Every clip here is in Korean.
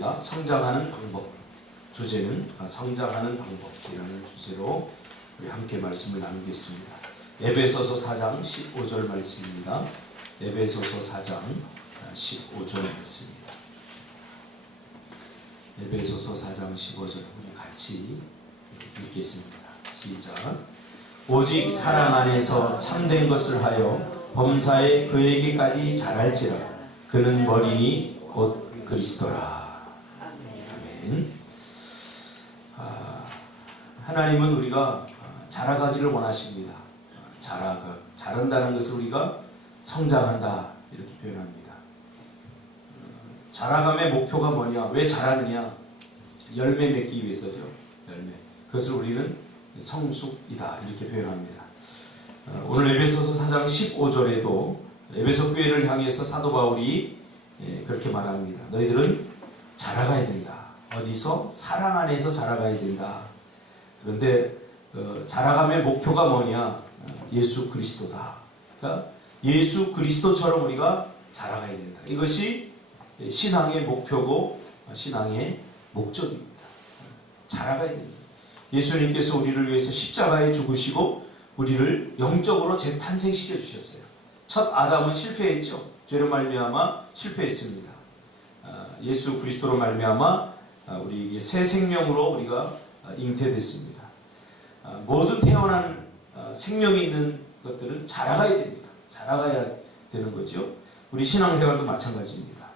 말씀입니다. 성장하는 방법. 주제는 성장하는 방법이라는 주제로 우리 함께 말씀을 나누겠습니다. 에베소서 4장 15절 말씀입니다. 에베소서 4장 15절 말씀입니다. 에베소서 4장 15절 우리 같이 읽겠습니다. 시작. 오직 사랑 안에서 참된 것을 하여 범사에 그에게까지 자랄지라. 그는 머리니 곧 그리스도라. 아멘. 하나님은 우리가 자라가기를 원하십니다. 자란다는 것을 우리가 성장한다 이렇게 표현합니다. 자라감의 목표가 뭐냐? 왜 자라느냐? 열매 맺기 위해서죠. 열매. 그것을 우리는 성숙이다 이렇게 표현합니다. 오늘 에베소서 4장 15절에도 에베소 교회를 향해서 사도 바울이 그렇게 말합니다. 너희들은 자라가야 된다. 어디서? 사랑 안에서 자라가야 된다. 그런데 자라감의 목표가 뭐냐? 예수 그리스도다. 그러니까 예수 그리스도처럼 우리가 자라가야 된다. 이것이 신앙의 목표고 신앙의 목적입니다. 자라가야 된다. 예수님께서 우리를 위해서 십자가에 죽으시고 우리를 영적으로 재탄생시켜 주셨어요. 첫 아담은 실패했죠. 죄로 말미암아 실패했습니다. 예수 그리스도로 말미암아 우리 새 생명으로 우리가 잉태됐습니다. 모든 태어난 생명이 있는 것들은 자라가야 됩니다. 자라가야 되는 거죠. 우리 신앙생활도 마찬가지입니다.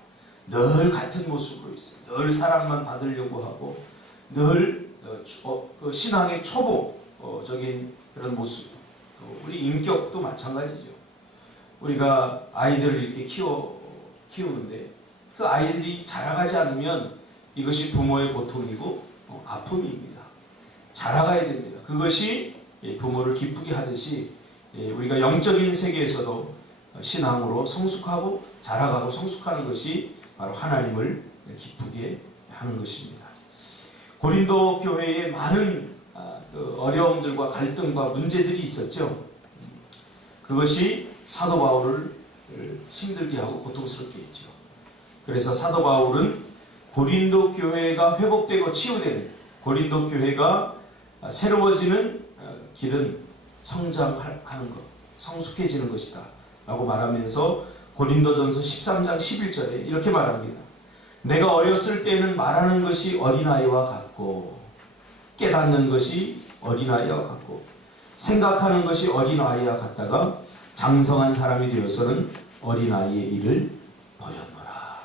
늘 같은 모습으로 있어요. 늘 사랑만 받으려고 하고 늘 신앙의 초보적인 그런 모습. 우리 인격도 마찬가지죠. 우리가 아이들을 이렇게 키우는데 그 아이들이 자라가지 않으면 이것이 부모의 고통이고 아픔입니다. 자라가야 됩니다. 그것이 부모를 기쁘게 하듯이 우리가 영적인 세계에서도 신앙으로 성숙하고 자라가고 성숙하는 것이 바로 하나님을 기쁘게 하는 것입니다. 고린도 교회에 많은 어려움들과 갈등과 문제들이 있었죠. 그것이 사도 바울을 힘들게 하고 고통스럽게 했죠. 그래서 사도 바울은 고린도 교회가 회복되고 치유되는 고린도 교회가 새로워지는 길은 성장하는 것, 성숙해지는 것이다 라고 말하면서 고린도전서 13장 11절에 이렇게 말합니다. 내가 어렸을 때에는 말하는 것이 어린아이와 같고 깨닫는 것이 어린아이와 같고 생각하는 것이 어린아이와 같다가 장성한 사람이 되어서는 어린아이의 일을 버렸노라.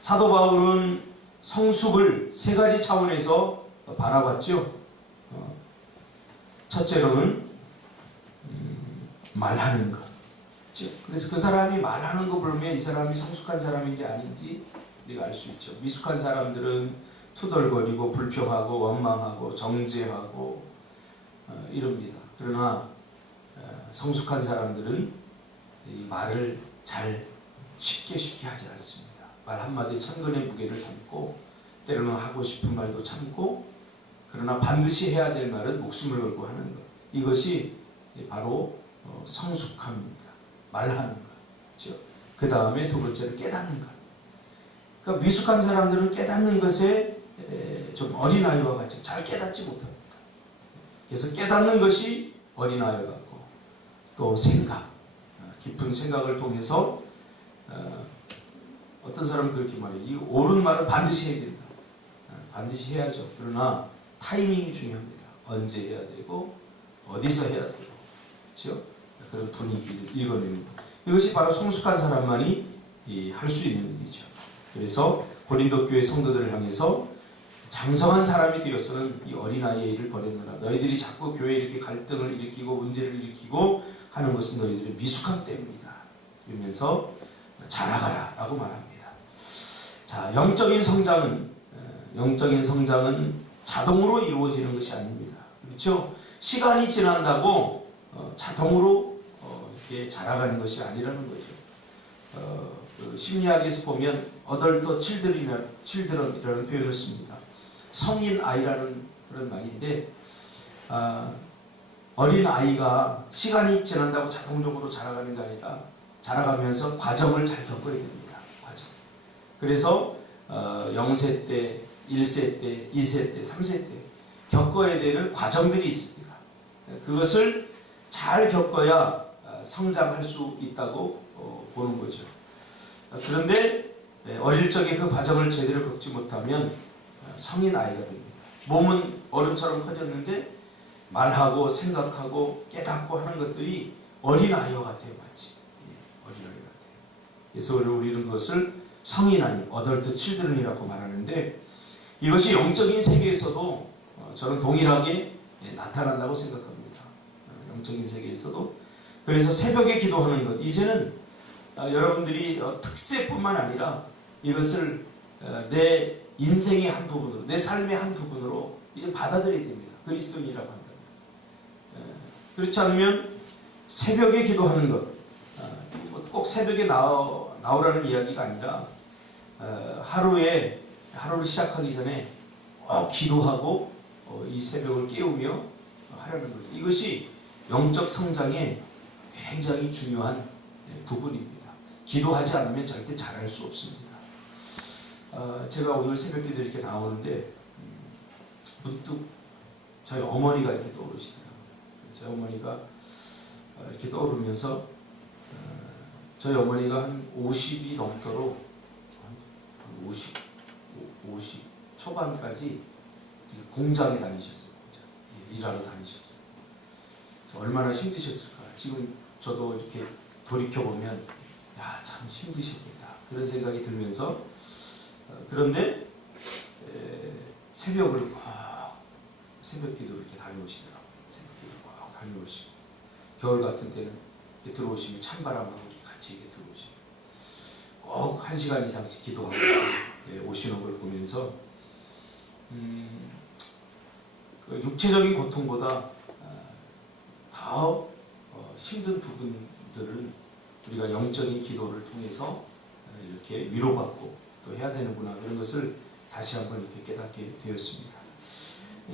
사도 바울은 성숙을 세 가지 차원에서 바라봤죠. 첫째로는 말하는 것. 그래서 그 사람이 말하는 거 보면 이 사람이 성숙한 사람인지 아닌지 우리가 알 수 있죠. 미숙한 사람들은 투덜거리고 불평하고 원망하고 정죄하고 이럽니다. 그러나 성숙한 사람들은 이 말을 잘 쉽게 하지 않습니다. 말 한마디에 천근의 무게를 담고 때로는 하고 싶은 말도 참고 그러나 반드시 해야 될 말은 목숨을 걸고 하는 것. 이것이 바로 성숙함입니다. 말하는 것. 그 다음에 두 번째로 깨닫는 것. 그러니까 미숙한 사람들은 깨닫는 것에 좀 어린아이와 같이 잘 깨닫지 못합니다. 그래서 깨닫는 것이 어린아이와 같고 또 생각, 깊은 생각을 통해서 어떤 사람은 그렇게 말해요. 이 옳은 말을 반드시 해야 된다. 반드시 해야죠. 그러나 타이밍이 중요합니다. 언제 해야 되고 어디서 해야 되고 그렇죠? 그런 분위기를 읽어내는 것. 이것이 바로 성숙한 사람만이 할 수 있는 일이죠. 그래서 고린도 교회 성도들을 향해서 장성한 사람이 되어서는 이 어린아이의 일을 버렸느라. 너희들이 자꾸 교회에 이렇게 갈등을 일으키고 문제를 일으키고 하는 것은 너희들의 미숙함 때문이다. 그러면서 자라가라 라고 말합니다. 자, 영적인 성장은 자동으로 이루어지는 것이 아닙니다. 그렇죠? 시간이 지난다고 자동으로 이렇게 자라가는 것이 아니라는 거죠. 그 심리학에서 보면 어덜터 칠드런이라는 표현을 씁니다. 성인 아이라는 그런 말인데 어린 아이가 시간이 지난다고 자동적으로 자라가는 게 아니라 자라가면서 과정을 잘 겪어야 됩니다. 과정. 그래서 0세 때, 1세 때, 2세 때, 3세 때 겪어야 되는 과정들이 있습니다. 그것을 잘 겪어야 성장할 수 있다고 보는 거죠. 그런데 어릴 적에 그 과정을 제대로 겪지 못하면 성인 아이가 됩니다. 몸은 어른처럼 커졌는데 말하고 생각하고 깨닫고 하는 것들이 어린아이와 같아요. 마치 어린아이 같아요. 그래서 우리는 그것을 성인 아이, 어덜트 칠드런이라고 말하는데 이것이 영적인 세계에서도 저는 동일하게 나타난다고 생각합니다. 영적인 세계에서도. 그래서 새벽에 기도하는 것, 이제는 여러분들이 특세뿐만 아니라 이것을 내 인생의 한 부분으로, 내 삶의 한 부분으로 이제 받아들여야 됩니다. 그리스도인이라고 한다면. 그렇지 않으면 새벽에 기도하는 것, 꼭 새벽에 나오라는 이야기가 아니라 하루를 시작하기 전에 꼭 기도하고 이 새벽을 깨우며 하려는 거죠. 이것이 영적 성장의 굉장히 중요한 부분입니다. 기도하지 않으면 절대 잘할 수 없습니다. 제가 오늘 새벽 기도 이렇게 나오는데 문득 저희 어머니가 이렇게 떠오르시더라고요. 저희 어머니가 이렇게 떠오르면서 저희 어머니가 한 50이 넘도록 한 50 초반까지 공장에 다니셨어요. 일하러 다니셨어요. 얼마나 힘드셨을까. 지금 저도 이렇게 돌이켜보면 참 힘드셨겠다 그런 생각이 들면서 그런데 새벽을 꼭 새벽 기도를 이렇게 다녀오시더라고요. 새벽 기도를 꼭 다녀오시고 겨울 같은 때는 들어오시면 찬바람하고 이렇게 같이 이렇게 들어오시고 꼭 1시간 이상씩 기도하고 오시는 걸 보면서 그 육체적인 고통보다 더 힘든 부분들은 우리가 영적인 기도를 통해서 이렇게 위로받고 또 해야 되는구나, 그런 것을 다시 한번 이렇게 깨닫게 되었습니다.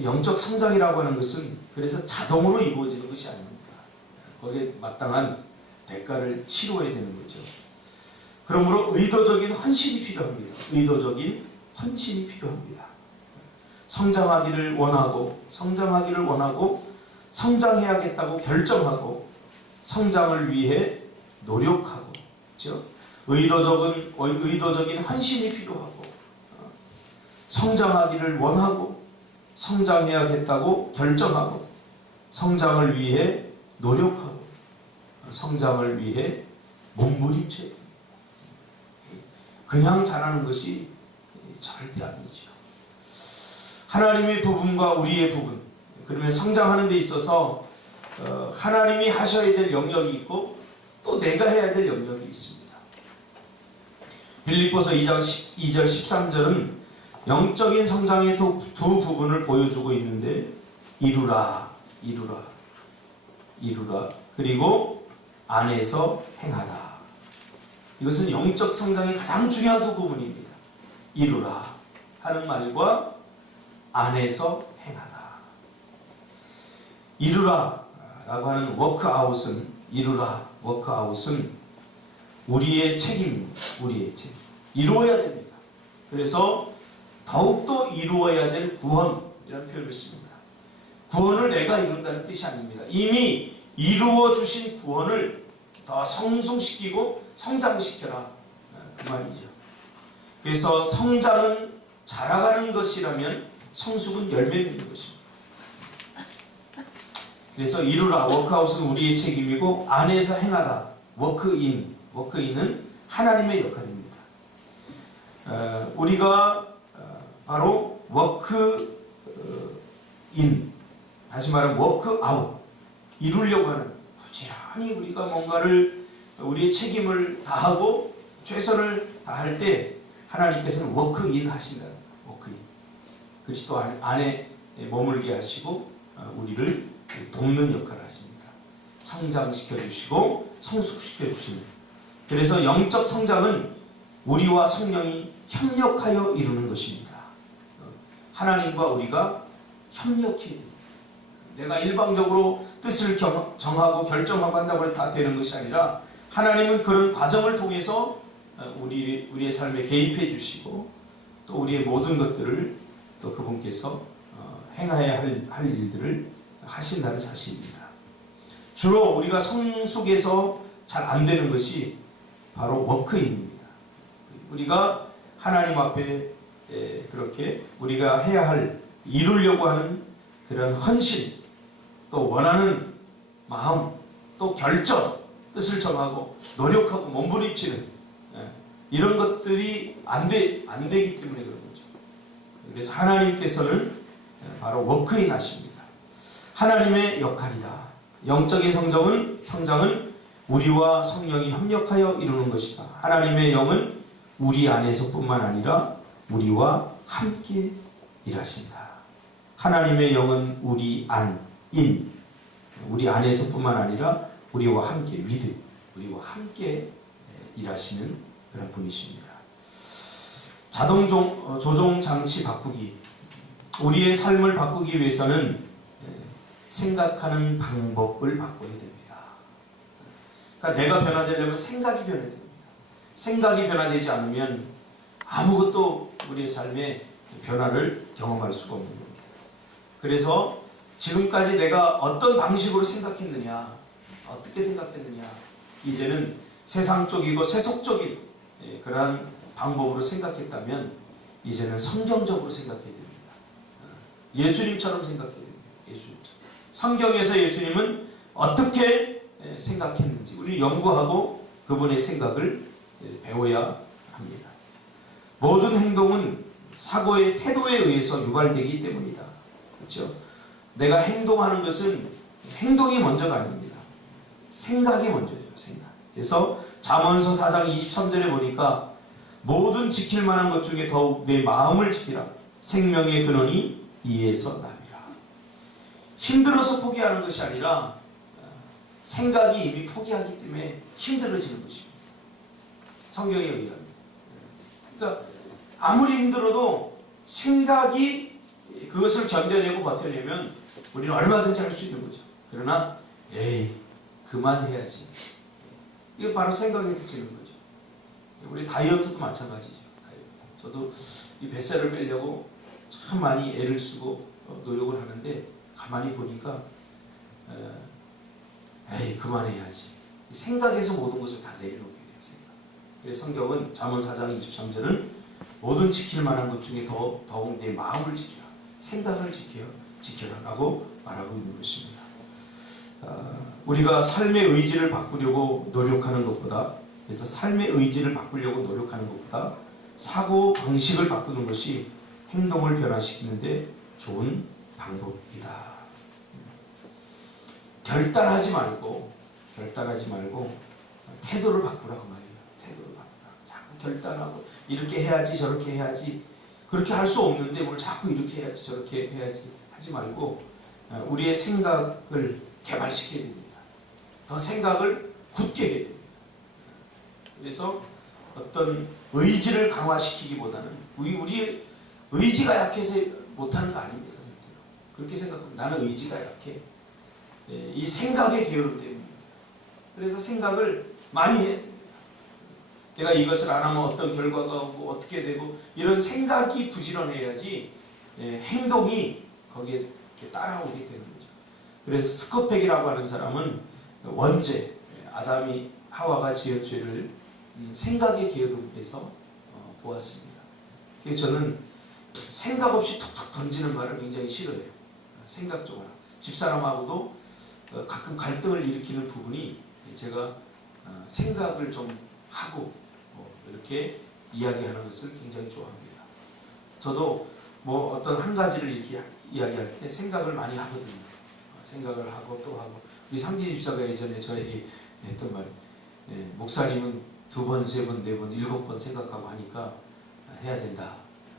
영적 성장이라고 하는 것은 그래서 자동으로 이루어지는 것이 아닙니다. 거기에 마땅한 대가를 치러야 되는 거죠. 그러므로 의도적인 헌신이 필요합니다. 의도적인 헌신이 필요합니다. 성장하기를 원하고 성장해야겠다고 결정하고 성장을 위해 노력하고, 그렇죠? 의도적인 헌신이 필요하고 성장하기를 원하고 성장해야겠다고 결정하고 성장을 위해 노력하고 성장을 위해 몸부림쳐야 됩니다. 그냥 자라는 것이 절대 아니죠. 하나님의 부분과 우리의 부분, 그러면 성장하는 데 있어서 하나님이 하셔야 될 영역이 있고 또 내가 해야 될 영역이 있습니다. 빌립보서 2장 2절 13절은 영적인 성장의 두 부분을 보여주고 있는데 이루라 그리고 안에서 행하다. 이것은 영적 성장의 가장 중요한 두 부분입니다. 이루라 하는 말과 안에서 행하다. 이루라 라고 하는 워크아웃은 우리의 책임입니다. 우리의 책임. 이루어야 됩니다. 그래서 더욱더 이루어야 될 구원이라는 표현을 씁니다. 구원을 내가 이룬다는 뜻이 아닙니다. 이미 이루어 주신 구원을 더 성숙시키고 성장시켜라, 그 말이죠. 그래서 성장은 자라가는 것이라면 성숙은 열매 맺는 것입니다. 그래서 이루라, 워크아웃은 우리의 책임이고 안에서 행하다, 워크인은 하나님의 역할입니다. 우리가 바로 워크인, 다시 말하면 워크아웃, 이루려고 하는, 부지런히 우리가 뭔가를 우리의 책임을 다하고 최선을 다할 때 하나님께서는 워크인 하신다는 거예요. 워크인, 그리스도 안에 머물게 하시고 우리를 돕는 역할을 하십니다. 성장시켜 주시고 성숙시켜 주시는. 그래서 영적 성장은 우리와 성령이 협력하여 이루는 것입니다. 하나님과 우리가 협력해, 내가 일방적으로 뜻을 정하고 결정하고 한다고 해서 다 되는 것이 아니라 하나님은 그런 과정을 통해서 우리의 삶에 개입해 주시고 또 우리의 모든 것들을 또 그분께서 행하여야 할 일들을 하신다는 사실입니다. 주로 우리가 성숙에서 잘 안 되는 것이 바로 워크인입니다. 우리가 하나님 앞에 그렇게 우리가 해야 할, 이루려고 하는 그런 헌신, 또 원하는 마음, 또 결정, 뜻을 정하고 노력하고 몸부림치는 이런 것들이 안 되기 때문에 그런 거죠. 그래서 하나님께서는 바로 워크인 하십니다. 하나님의 역할이다. 영적인 성장은 우리와 성령이 협력하여 이루는 것이다. 하나님의 영은 우리 안에서뿐만 아니라 우리와 함께 일하신다. 하나님의 영은 우리 안에서뿐만 아니라 우리와 함께 우리와 함께 일하시는 그런 분이십니다. 자동 조종 장치 바꾸기. 우리의 삶을 바꾸기 위해서는 생각하는 방법을 바꿔야 됩니다. 그러니까 내가 변화되려면 생각이 변해야 됩니다. 생각이 변화되지 않으면 아무것도 우리의 삶에 변화를 경험할 수가 없는 겁니다. 그래서 지금까지 내가 어떤 방식으로 생각했느냐, 어떻게 생각했느냐, 이제는 세상적이고 세속적인 그러한 방법으로 생각했다면 이제는 성경적으로 생각해야 됩니다. 예수님처럼 생각해야 됩니다. 예수님처럼. 성경에서 예수님은 어떻게 생각했는지 우리 연구하고 그분의 생각을 배워야 합니다. 모든 행동은 사고의 태도에 의해서 유발되기 때문이다. 그렇죠? 내가 행동하는 것은 행동이 먼저가 아닙니다. 생각이 먼저죠. 생각. 그래서 잠언서 4장 23절에 보니까 모든 지킬 만한 것 중에 더욱 내 마음을 지키라. 생명의 근원이 이에서 남이라. 힘들어서 포기하는 것이 아니라 생각이 이미 포기하기 때문에 힘들어지는 것입니다. 성경에 의하면. 그러니까 아무리 힘들어도 생각이 그것을 견뎌내고 버텨내면 우리는 얼마든지 할 수 있는 거죠. 그러나 그만해야지. 이거 바로 생각에서 지는 거죠. 우리 다이어트도 마찬가지죠. 다이어트. 저도 이 뱃살을 빼려고 참 많이 애를 쓰고 노력을 하는데 가만히 보니까 그만해야지. 생각에서 모든 것을 다 내려놓게 돼요. 생각. 그래서 성경은 잠언 4장 23절은 모든 지킬 만한 것 중에 더욱 내 마음을 지키라. 생각을 지켜라라고 말하고 있는 것입니다. 우리가 삶의 의지를 바꾸려고 노력하는 것보다, 그래서 삶의 의지를 바꾸려고 노력하는 것보다 사고 방식을 바꾸는 것이 행동을 변화시키는데 좋은 방법이다. 결단하지 말고 태도를 바꾸라고 말이에요. 태도를 바꾸라. 자꾸 결단하고 이렇게 해야지 저렇게 해야지, 그렇게 할 수 없는데 뭘 자꾸 이렇게 해야지 저렇게 해야지 하지 말고 우리의 생각을 개발시켜야 됩니다. 더 생각을 굳게 해야 됩니다. 그래서 어떤 의지를 강화시키기보다는 우리 의지가 약해서 못하는 거 아닙니다. 그렇게 생각합니다. 나는 의지가 약해. 이 생각의 게으름 때문입니다. 그래서 생각을 많이 해야 됩니다. 내가 이것을 안 하면 어떤 결과가 오고 어떻게 되고, 이런 생각이 부지런해야지 행동이 거기에 따라오게 되는 거죠. 그래서 스콧백이라고 하는 사람은 원죄, 아담이 하와가 지은 죄를 생각의 게으름에서 보았습니다. 그래서 저는 생각 없이 툭툭 던지는 말을 굉장히 싫어해요. 생각적으로. 집사람하고도 가끔 갈등을 일으키는 부분이 제가 생각을 좀 하고 이렇게 이야기하는 것을 굉장히 좋아합니다. 저도 뭐 어떤 한 가지를 이렇게 이야기할 때 생각을 많이 하거든요. 생각을 하고 또 하고. 우리 상진 집사가 예전에 저에게 했던 말, 목사님은 2번, 3번, 4번, 7번 생각하고 하니까 해야 된다.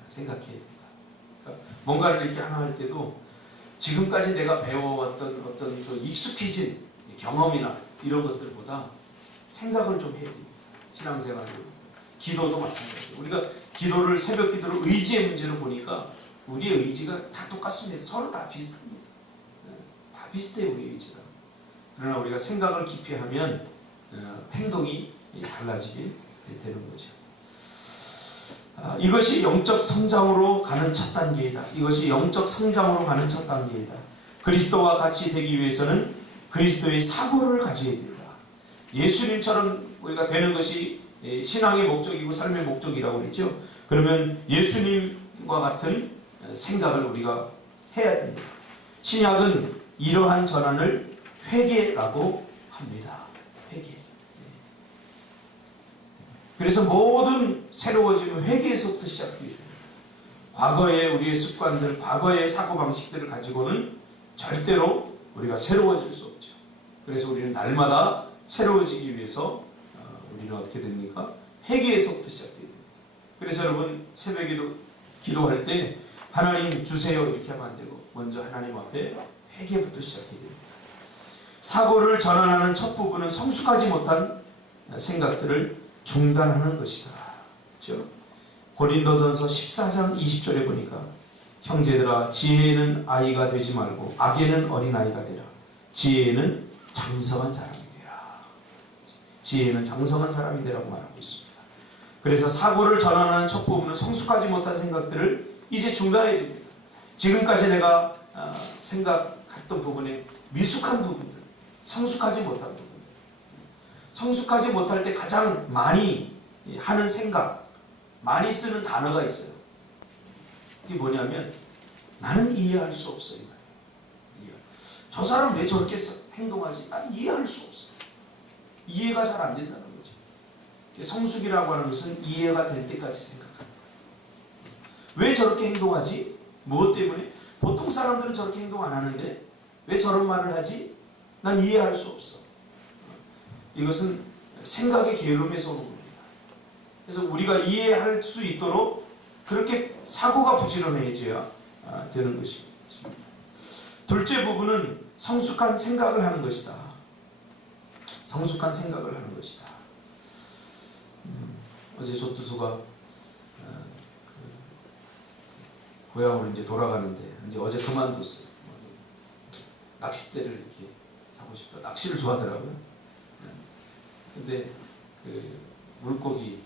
생각해야 된다. 그러니까 뭔가를 이렇게 하나 할 때도 지금까지 내가 배워왔던 어떤 그 익숙해진 경험이나 이런 것들보다 생각을 좀 해야 됩니다. 신앙생활로. 기도도 마찬가지예요. 우리가 기도를, 새벽 기도를 의지의 문제로 보니까 우리의 의지가 다 똑같습니다. 서로 다 비슷합니다. 다 비슷해요, 우리의 의지가. 그러나 우리가 생각을 깊이 하면 행동이 달라지게 되는 거죠. 이것이 영적 성장으로 가는 첫 단계이다. 이것이 영적 성장으로 가는 첫 단계이다. 그리스도와 같이 되기 위해서는 그리스도의 사고를 가져야 된다. 예수님처럼 우리가 되는 것이 신앙의 목적이고 삶의 목적이라고 그랬죠. 그러면 예수님과 같은 생각을 우리가 해야 됩니다. 신약은 이러한 전환을 회개라고 합니다. 회개. 그래서 모든 새로워짐은 회개에서부터 시작됩니다. 과거의 우리의 습관들, 과거의 사고방식들을 가지고는 절대로 우리가 새로워질 수 없죠. 그래서 우리는 날마다 새로워지기 위해서 우리는 어떻게 됩니까? 회개에서부터 시작됩니다. 그래서 여러분 새벽에도 기도할 때 하나님 주세요 이렇게 하면 안 되고 먼저 하나님 앞에 회개부터 시작해야 됩니다. 사고를 전환하는 첫 부분은 성숙하지 못한 생각들을 중단하는 것이다. 그렇죠? 고린도전서 14장 20절에 보니까 형제들아 지혜에는 아이가 되지 말고 악에는 어린아이가 되라. 지혜에는 장성한 사람이 되라. 지혜에는 장성한 사람이 되라고 말하고 있습니다. 그래서 사고를 전환하는 첫 부분은 성숙하지 못한 생각들을 이제 중단해야 됩니다. 지금까지 내가 생각했던 부분에 미숙한 부분들, 성숙하지 못한 부분, 성숙하지 못할 때 가장 많이 하는 생각, 많이 쓰는 단어가 있어요. 그게 뭐냐면 나는 이해할 수 없어. 이 말이에요. 저 사람 왜 저렇게 행동하지? 난 이해할 수 없어. 이해가 잘 안 된다는 거죠. 성숙이라고 하는 것은 이해가 될 때까지 생각합니다. 왜 저렇게 행동하지? 무엇 때문에? 보통 사람들은 저렇게 행동 안 하는데 왜 저런 말을 하지? 난 이해할 수 없어. 이것은 생각의 게으름에서 오는 겁니다. 그래서 우리가 이해할 수 있도록 그렇게 사고가 부지런해져야 되는 것입니다. 둘째 부분은 성숙한 생각을 하는 것이다. 성숙한 생각을 하는 것이다. 어제 조투수가 고향으로 이제 돌아가는데 이제 어제 그만뒀어요. 낚싯대를 이렇게 사고 싶다. 낚시를 좋아하더라고요. 근데 그 물고기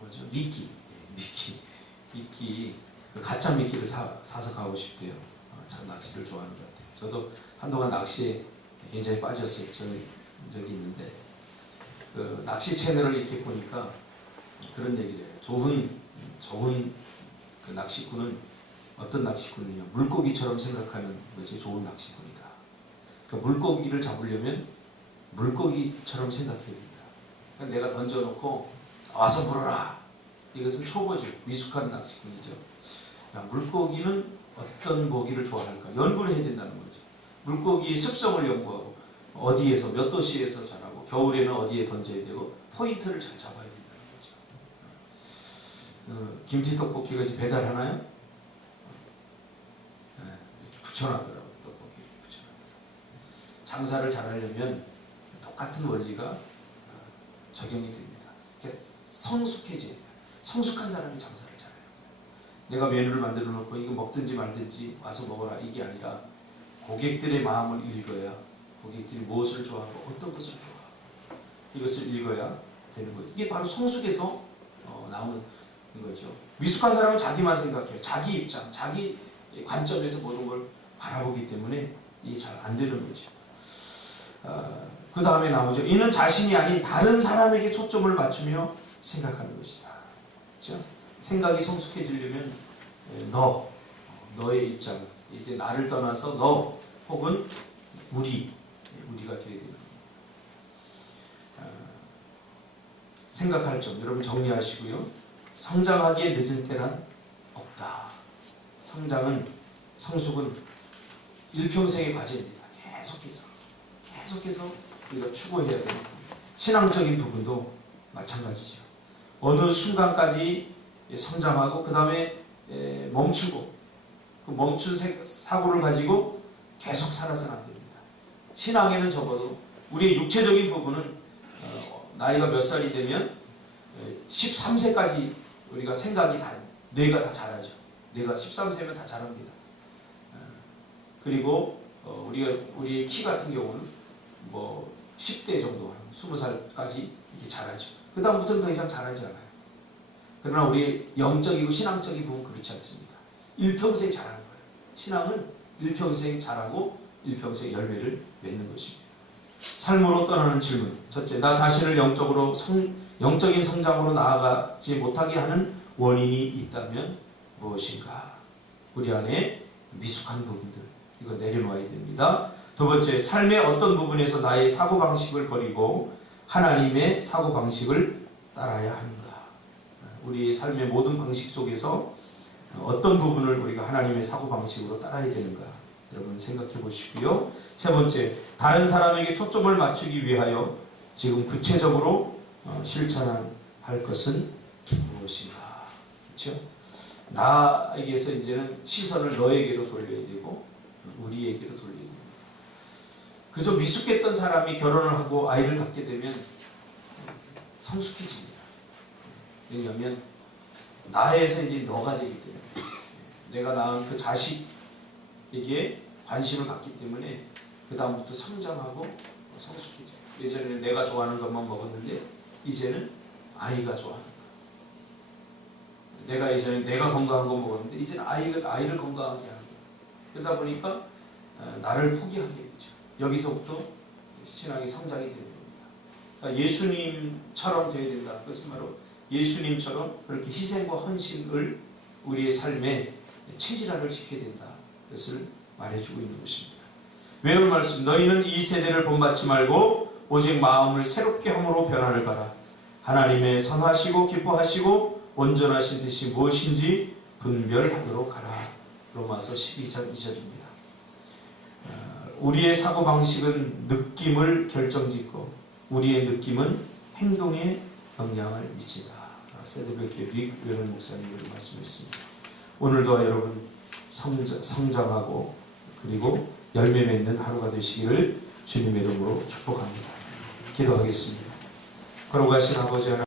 뭐죠? 미끼 그 가짜 미끼를 사서 가고 싶대요. 참 낚시를 좋아하는 것 같아요. 저도 한동안 낚시에 굉장히 빠졌어요. 저는 적이 있는데 그 낚시 채널을 이렇게 보니까 그런 얘기를 해요. 좋은 그 낚시꾼은 어떤 낚시꾼이냐? 물고기처럼 생각하는 것이 좋은 낚시꾼이다. 그러니까 물고기를 잡으려면 물고기처럼 생각해야 됩니다. 그러니까 내가 던져놓고 와서 물어라. 이것은 초보죠. 미숙한 낚시꾼이죠. 물고기는 어떤 먹이를 좋아할까? 연구를 해야 된다는 거죠. 물고기의 습성을 연구하고 어디에서 몇 도시에서 자라고 겨울에는 어디에 던져야 되고 포인트를 잘 잡아야 된다는 거죠. 김치 떡볶이가 이제 배달하나요? 이렇게 붙여놨더라고요. 떡볶이 이렇게 붙여놨더라고요. 장사를 잘하려면 똑같은 원리가 적용이 됩니다. 성숙해져야 돼요. 성숙한 사람이 장사를 잘해요. 내가 메뉴를 만들어 놓고 이거 먹든지 말든지 와서 먹어라 이게 아니라 고객들의 마음을 읽어야 고객들이 무엇을 좋아하고 어떤 것을 좋아하고 이것을 읽어야 되는 거예요. 이게 바로 성숙에서 나오는 거죠. 미숙한 사람은 자기만 생각해요. 자기 입장, 자기 관점에서 모든 걸 바라보기 때문에 이게 잘 안 되는 거죠. 그 다음에 나오죠. 이는 자신이 아닌 다른 사람에게 초점을 맞추며 생각하는 것이다. 그렇죠? 생각이 성숙해지려면 너의 입장, 이제 나를 떠나서 너 혹은 우리가 되어야 됩니다. 생각할 점 여러분 정리하시고요. 성장하기에 늦은 때란 없다. 성숙은 일평생의 과제입니다. 계속해서 우리가 추구해야 되는 신앙적인 부분도 마찬가지죠. 어느 순간까지 성장하고 그 다음에 멈추고 그 멈춘 사고를 가지고 계속 살아서는 안 됩니다. 신앙에는 적어도 우리의 육체적인 부분은 나이가 몇 살이 되면 13세까지 우리가 뇌가 다 자라죠. 뇌가 13세면 다 자랍니다. 그리고 우리의 키 같은 경우는 뭐 10대 정도, 20살까지 이렇게 자라죠. 그 다음부터는 더 이상 자라지 않아요. 그러나 우리 영적이고 신앙적인 부분은 그렇지 않습니다. 일평생 자라는 거예요. 신앙은 일평생 자라고 일평생 열매를 맺는 것입니다. 삶으로 떠나는 질문. 첫째, 나 자신을 영적인 성장으로 나아가지 못하게 하는 원인이 있다면 무엇인가? 우리 안에 미숙한 부분들, 이거 내려놓아야 됩니다. 두 번째, 삶의 어떤 부분에서 나의 사고방식을 버리고 하나님의 사고방식을 따라야 하는가? 우리의 삶의 모든 방식 속에서 어떤 부분을 우리가 하나님의 사고방식으로 따라야 되는가? 여러분 생각해 보시고요. 세 번째, 다른 사람에게 초점을 맞추기 위하여 지금 구체적으로 실천할 것은 무엇인가? 그렇죠? 나에게서 이제는 시선을 너에게로 돌려야 되고 우리에게로 돌려야 됩니다. 그저 미숙했던 사람이 결혼을 하고 아이를 갖게 되면 성숙해집니다. 왜냐하면 나에서 이제 너가 되기 때문에 내가 낳은 그 자식에게 관심을 갖기 때문에 그 다음부터 성장하고 성숙해져요. 예전에는 내가 좋아하는 것만 먹었는데 이제는 아이가 좋아하는 거. 내가 예전에 내가 건강한 거 먹었는데 이제는 아이를 건강하게 하는 거예요. 그러다 보니까 나를 포기하게 되죠. 여기서부터 신앙이 성장이 되는 겁니다. 그러니까 예수님처럼 되어야 된다. 그것은 바로 예수님처럼 그렇게 희생과 헌신을 우리의 삶에 체질화를 시켜야 된다. 그것을 말해주고 있는 것입니다. 외울 말씀, 너희는 이 세대를 본받지 말고 오직 마음을 새롭게 함으로 변화를 받아 하나님의 선하시고 기뻐하시고 온전하신 뜻이 무엇인지 분별하도록 하라. 로마서 12장 2절입니다. 우리의 사고방식은 느낌을 결정짓고 우리의 느낌은 행동에 영향을 미친다. 세드베케 릭 웨런 목사님이 말씀했습니다. 오늘도 여러분 성장하고 그리고 열매 맺는 하루가 되시기를 주님의 이름으로 축복합니다. 기도하겠습니다. 걸어가신 아버지 하나님,